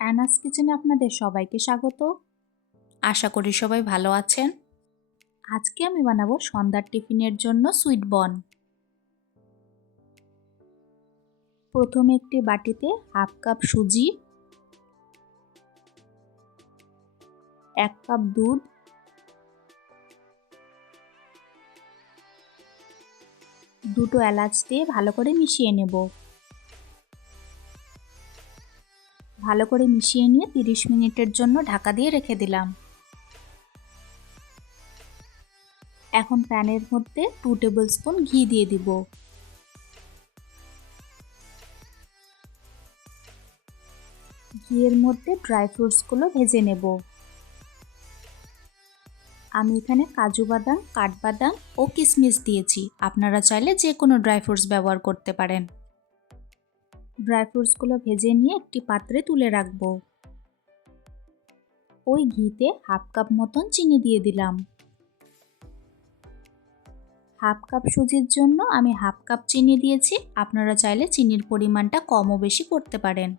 অ্যানাস কিচেনে আপনাদের সবাইকে স্বাগত। আশা করি সবাই ভালো আছেন। আজকে আমি বানাবো সন্ধ্যার টিফিনের জন্য সুইট বন। প্রথমে একটি বাটিতে হাফ কাপ সুজি এক কাপ দুধ দুটো এলাচ দিয়ে ভালো করে মিশিয়ে নেব। ভালো করে মিশিয়ে নিয়ে তিরিশ মিনিটের জন্য ঢাকা দিয়ে রেখে দিলাম। এখন প্যানের মধ্যে টু টেবিল স্পুন ঘি দিয়ে দিব। ঘিয়ের মধ্যে ড্রাই ফ্রুটসগুলো ভেজে নেব। আমি এখানে কাজু বাদাম কাঠবাদাম ও কিশমিশ দিয়েছি। আপনারা চাইলে যে কোনো ড্রাই ফ্রুটস ব্যবহার করতে পারেন। ড্রাই ফ্রুটসগুলো ভেজে নিয়ে একটি পাত্রে তুলে রাখব। ওই ঘিতে হাফ কাপ মতন চিনি দিয়ে দিলাম। হাফ কাপ সুজির জন্য আমি হাফ কাপ চিনি দিয়েছি। আপনারা চাইলে চিনির পরিমাণটা কমও বেশি করতে পারেন।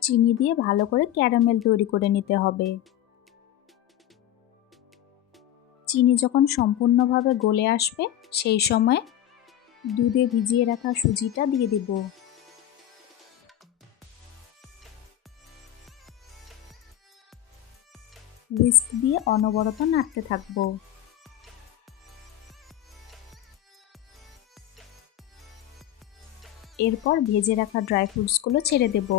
চিনি দিয়ে ভালো করে ক্যারামেল তৈরি করে নিতে হবে। চিনি যখন সম্পূর্ণভাবে গলে আসবে, সেই সময় দুধে ভিজিয়ে রাখা সুজিটা দিয়ে দিব। হুইস্ক দিয়ে অনবরত নাড়তে থাকব। এরপর ভেজে রাখা ড্রাই ফ্রুটসগুলো ছেড়ে দেব।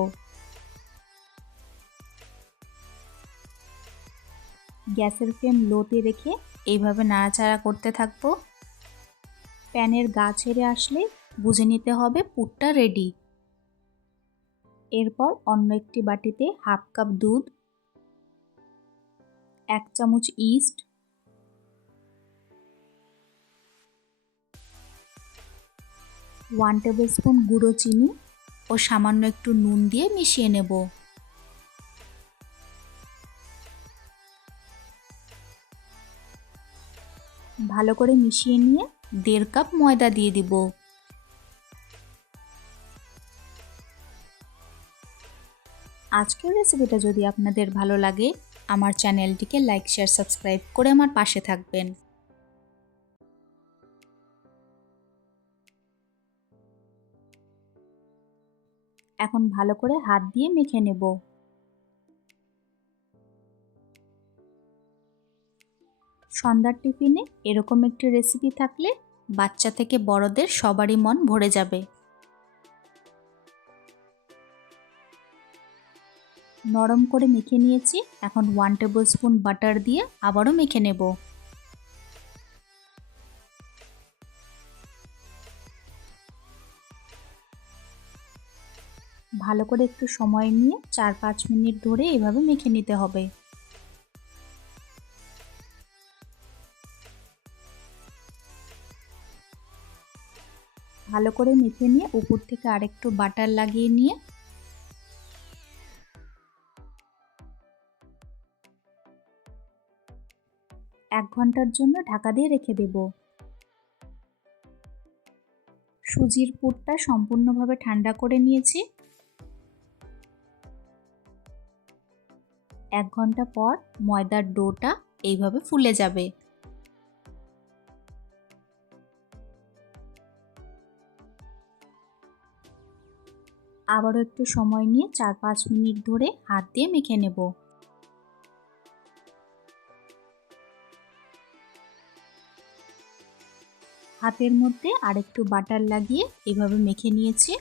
গ্যাসের ফ্লেম লোতে রেখে এইভাবে নাড়াচাড়া করতে থাকব। প্যানের গা ছেড়ে আসলে বুঝে নিতে হবে পুরটা রেডি এরপর অন্য একটি বাটিতে হাফ কাপ দুধ, এক চামচ ইস্ট ওয়ান টেবিল স্পুন গুঁড়ো চিনি ও সামান্য একটু নুন দিয়ে মিশিয়ে নেব। ভালো করে মিশিয়ে নিয়ে দেড় কাপ ময়দা দিয়ে দিব। আজকের রেসিপিটা যদি আপনাদের ভালো লাগে, আমার চ্যানেলটিকে লাইক, শেয়ার, সাবস্ক্রাইব করে আমার পাশে থাকবেন। এখন ভালো করে হাত দিয়ে মেখে নেব। সন্ধ্যার টিফিনে এরকম একটি রেসিপি থাকলে বাচ্চা থেকে বড়দের সবারই মন ভরে যাবে। নরম করে মেখে নিয়েছি। এখন ওয়ান টেবিল স্পুন বাটার দিয়ে আবারও মেখে নেব। ভালো করে একটু সময় নিয়ে চার পাঁচ মিনিট ধরে এভাবে মেখে নিতে হবে। ভালো করে মেখে নিয়ে উপর থেকে আরেকটু বাটার লাগিয়ে নিয়ে এক ঘণ্টার জন্য ঢাকা দিয়ে রেখে দেব। সুজির পুরটা সম্পূর্ণভাবে ঠান্ডা করে নিয়েছি। এক ঘণ্টা পর ময়দার ডোটা এইভাবে ফুলে যাবে। আবারও একটু সময় নিয়ে চার পাঁচ মিনিট ধরে হাত দিয়ে মেখে নেব। হাতের মধ্যে আরেকটু বাটার লাগিয়ে এভাবে মেখে নিয়েছি।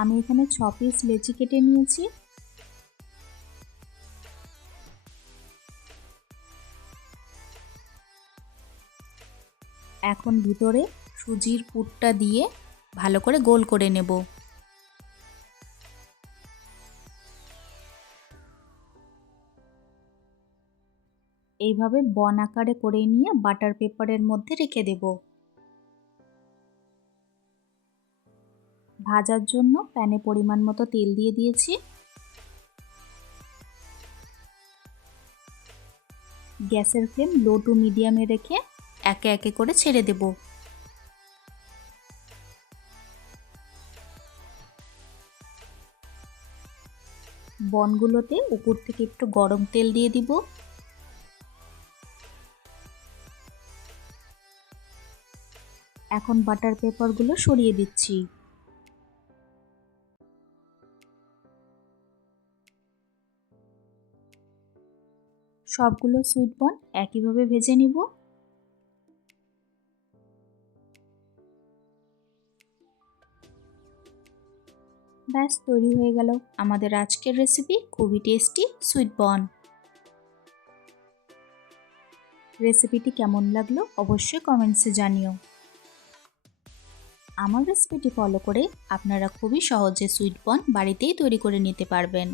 আমি এখানে ছ পিস লেচি কেটে নিয়েছি। এখন ভিতরে সুজির পুরটা দিয়ে ভালো করে গোল করে নেব। এইভাবে বন আকারে করে নিয়ে বাটার পেপারের মধ্যে রেখে দেব। ভাজার জন্য প্যানে পরিমাণ মতো তেল দিয়ে দিয়েছি। গ্যাসের ফ্লেম লো টু মিডিয়ামে রেখে একে একে করে ছেড়ে দেব। বনগুলোতে উপর থেকে একটু গরম তেল দিয়ে দিব। এখন বাটার পেপারগুলো সরিয়ে দিচ্ছি। সবগুলো সুইট বন একইভাবে ভেজে নিব। ব্যাস, তৈরি হয়ে গেল আমাদের আজকের রেসিপি খুবই টেস্টি সুইট বন রেসিপিটি কেমন লাগল অবশ্যই কমেন্টসে জানিও। আমার রেসিপিটি ফলো করে আপনারা খুবই সহজে সুইট বন বাড়িতেই তৈরি করে নিতে পারবেন।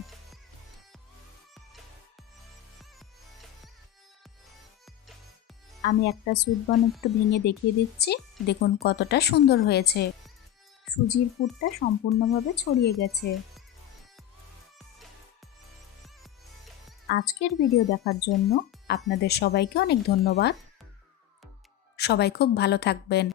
আমি একটা সুইট বন একটু ভেঙে দেখিয়ে দিচ্ছি, দেখুন কতটা সুন্দর হয়েছে। সুজির পুরটা সম্পূর্ণভাবে ছড়িয়ে গেছে। আজকের ভিডিও দেখার জন্য আপনাদের সবাইকে অনেক ধন্যবাদ। সবাই খুব ভালো থাকবেন।